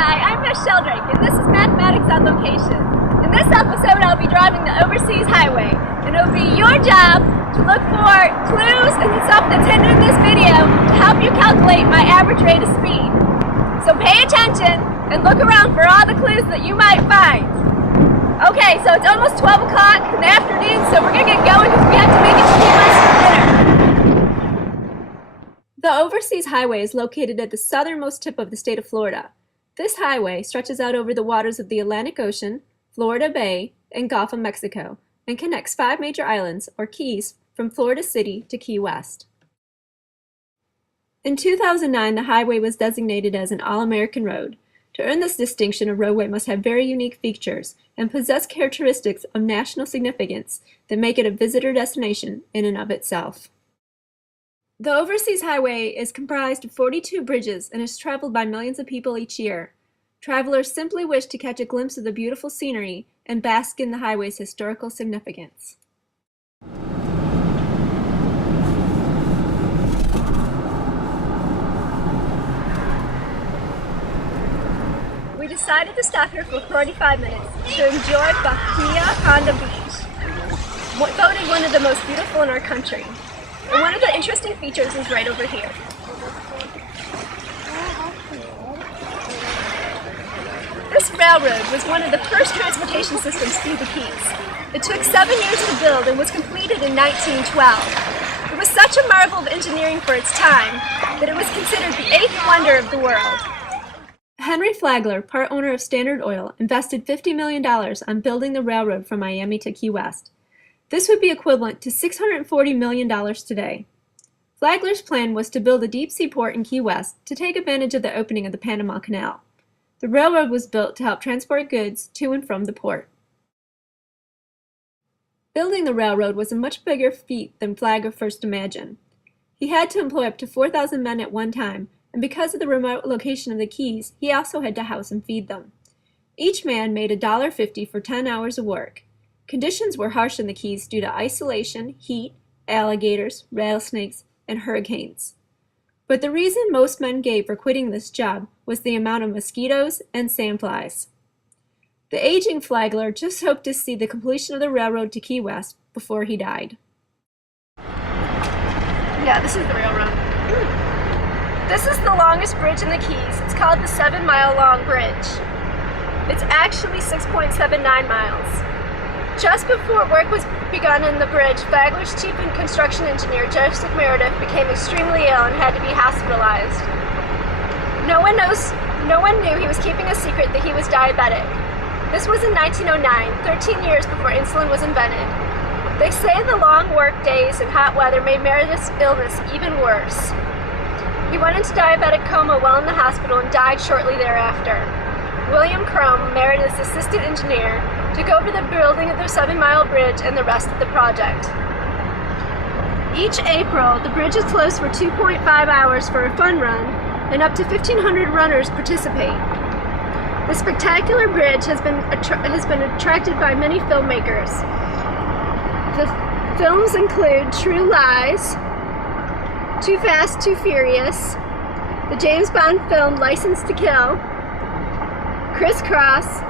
Hi, I'm Miss Sheldrake, and this is Mathematics on Location. In this episode, I'll be driving the Overseas Highway, and it'll be your job to look for clues and stuff that's hidden in this video to help you calculate my average rate of speed. So pay attention and look around for all the clues that you might find. Okay, so it's almost 12 o'clock in the afternoon, so we're going to get going because we have to make it to Key West for dinner. The Overseas Highway is located at the southernmost tip of the state of Florida. This highway stretches out over the waters of the Atlantic Ocean, Florida Bay, and Gulf of Mexico, and connects 5 major islands, or keys, from Florida City to Key West. In 2009, the highway was designated as an All-American Road. To earn this distinction, a roadway must have very unique features and possess characteristics of national significance that make it a visitor destination in and of itself. The Overseas Highway is comprised of 42 bridges and is traveled by millions of people each year. Travelers simply wish to catch a glimpse of the beautiful scenery and bask in the highway's historical significance. We decided to stop here for 45 minutes to enjoy Bahia Honda Beach, voted one of the most beautiful in our country. And one of the interesting features is right over here. This railroad was one of the first transportation systems through the Keys. It took 7 years to build and was completed in 1912. It was such a marvel of engineering for its time that it was considered the 8th wonder of the world. Henry Flagler, part owner of Standard Oil, invested $50 million on building the railroad from Miami to Key West. This would be equivalent to $640 million today. Flagler's plan was to build a deep sea port in Key West to take advantage of the opening of the Panama Canal. The railroad was built to help transport goods to and from the port. Building the railroad was a much bigger feat than Flagler first imagined. He had to employ up to 4,000 men at one time, and because of the remote location of the Keys, he also had to house and feed them. Each man made $1.50 for 10 hours of work. Conditions were harsh in the Keys due to isolation, heat, alligators, rattlesnakes, and hurricanes. But the reason most men gave for quitting this job was the amount of mosquitoes and sandflies. The aging Flagler just hoped to see the completion of the railroad to Key West before he died. Yeah, this is the railroad. This is the longest bridge in the Keys. It's called the 7-mile-long bridge. It's actually 6.79 miles. Just before work was begun on the bridge, Flagler's chief construction engineer, Joseph Meredith, became extremely ill and had to be hospitalized. No one knew he was keeping a secret that he was diabetic. This was in 1909, 13 years before insulin was invented. They say the long work days and hot weather made Meredith's illness even worse. He went into diabetic coma while in the hospital and died shortly thereafter. William Crum, Meredith's assistant engineer, took over the building of the 7-mile bridge and the rest of the project. Each April, the bridge is closed for 2.5 hours for a fun run, and up to 1,500 runners participate. The spectacular bridge has been attracted by many filmmakers. The films include True Lies, Too Fast, Too Furious, the James Bond film License to Kill, Criss Cross,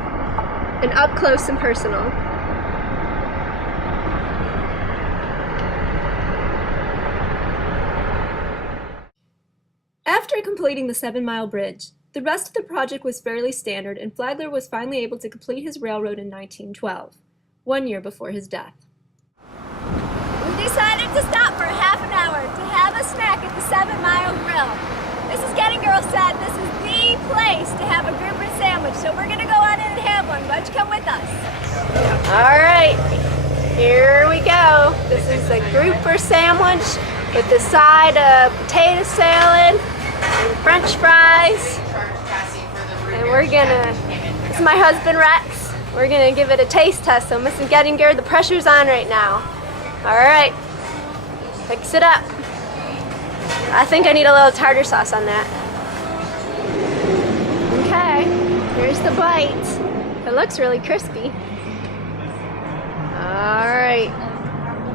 and Up Close and Personal. After completing the 7-mile bridge, the rest of the project was fairly standard, and Flagler was finally able to complete his railroad in 1912, 1 year before his death. We decided to stop for half an hour to have a snack at the 7-Mile Grill. Mrs. Getting Girl said this is the place to have a grouper sandwich, so we're gonna go on in and have one. Why don't you come with us? All right, here we go. This is a grouper sandwich with the side of potato salad and French fries. And this is my husband Rex. We're gonna give it a taste test. So Mrs. Gettinger, the pressure's on right now. All right, fix it up. I think I need a little tartar sauce on that. Okay, here's the bite. It looks really crispy. All right,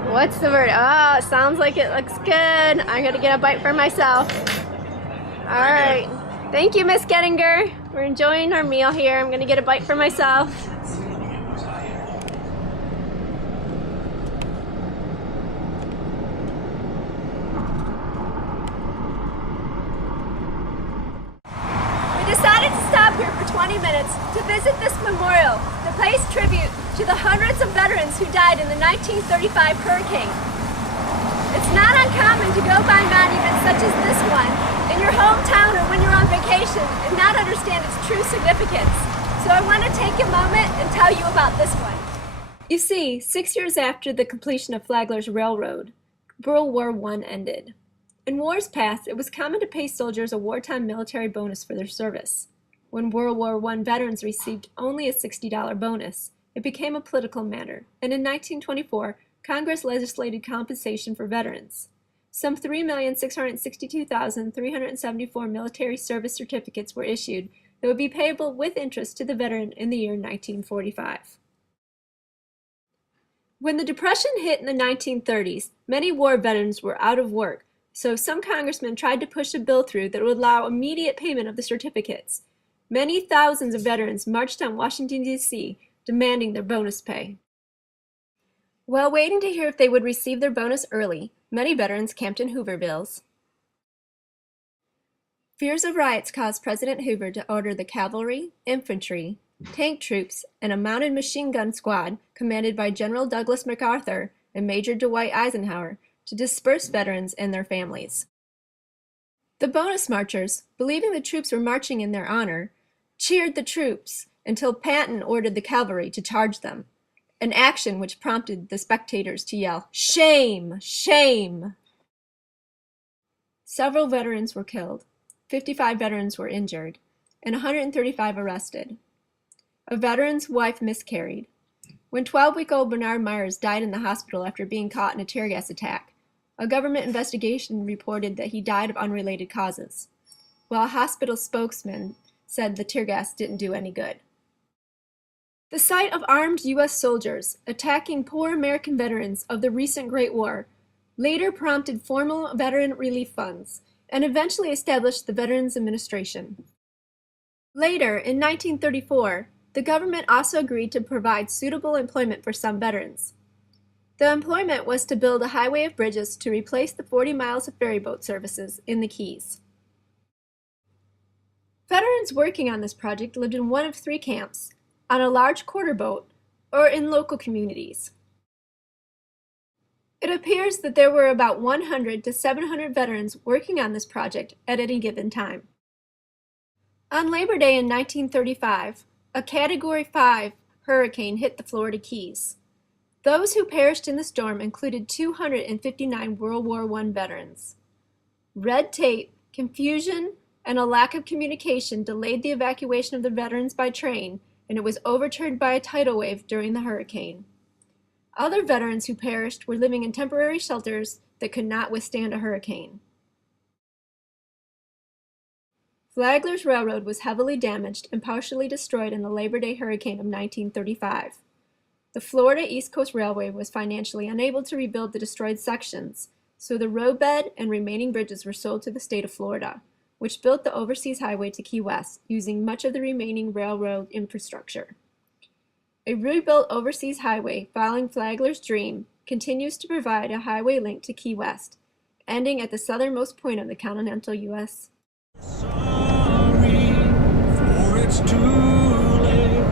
what's the word? Oh, it sounds like it looks good. I'm gonna get a bite for myself. All right, thank you, Miss Gettinger. We're enjoying our meal here. I'm gonna get a bite for myself. We decided to stop here for 20 minutes to visit this memorial that pays tribute to the hundreds of veterans who died in the 1935 hurricane. It's not uncommon to go by monuments such as this one in your hometown or when you're on vacation and not understand its true significance. So I want to take a moment and tell you about this one. You see, 6 years after the completion of Flagler's Railroad, World War I ended. In wars past, it was common to pay soldiers a wartime military bonus for their service. When World War I veterans received only a $60 bonus, it became a political matter, and in 1924, Congress legislated compensation for veterans. Some 3,662,374 military service certificates were issued that would be payable with interest to the veteran in the year 1945. When the Depression hit in the 1930s, many war veterans were out of work, so some congressmen tried to push a bill through that would allow immediate payment of the certificates. Many thousands of veterans marched on Washington, D.C., demanding their bonus pay. While waiting to hear if they would receive their bonus early, many veterans camped in Hoovervilles. Fears of riots caused President Hoover to order the cavalry, infantry, tank troops, and a mounted machine gun squad commanded by General Douglas MacArthur and Major Dwight Eisenhower to disperse veterans and their families. The bonus marchers, believing the troops were marching in their honor, cheered the troops until Patton ordered the cavalry to charge them, an action which prompted the spectators to yell, "Shame! Shame!" Several veterans were killed, 55 veterans were injured, and 135 arrested. A veteran's wife miscarried. When 12-week-old Bernard Myers died in the hospital after being caught in a tear gas attack, a government investigation reported that he died of unrelated causes, while a hospital spokesman said the tear gas didn't do any good. The sight of armed U.S. soldiers attacking poor American veterans of the recent Great War later prompted formal veteran relief funds and eventually established the Veterans Administration. Later, in 1934, the government also agreed to provide suitable employment for some veterans. The employment was to build a highway of bridges to replace the 40 miles of ferryboat services in the Keys. Veterans working on this project lived in one of 3 camps, on a large quarter boat, or in local communities. It appears that there were about 100 to 700 veterans working on this project at any given time. On Labor Day in 1935, a Category 5 hurricane hit the Florida Keys. Those who perished in the storm included 259 World War I veterans. Red tape, confusion, and a lack of communication delayed the evacuation of the veterans by train, and it was overturned by a tidal wave during the hurricane. Other veterans who perished were living in temporary shelters that could not withstand a hurricane. Flagler's Railroad was heavily damaged and partially destroyed in the Labor Day hurricane of 1935. The Florida East Coast Railway was financially unable to rebuild the destroyed sections, so the roadbed and remaining bridges were sold to the state of Florida, which built the overseas highway to Key West using much of the remaining railroad infrastructure. A rebuilt overseas highway following Flagler's dream continues to provide a highway link to Key West, ending at the southernmost point of the continental U.S. Sorry, for it's too late.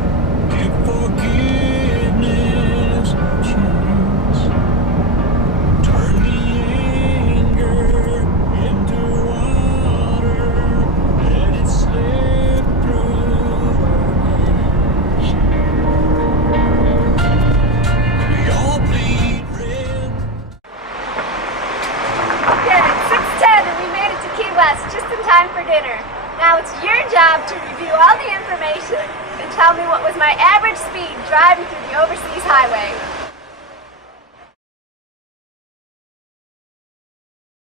Give forgiveness a chance. Turn the anger into water. Let it slip through our hands. We all bleed red. Yeah, it's 6:10 and we made it to Key West just in time for dinner. Now it's your job to review all the information and tell me what was my average speed driving through the overseas highway.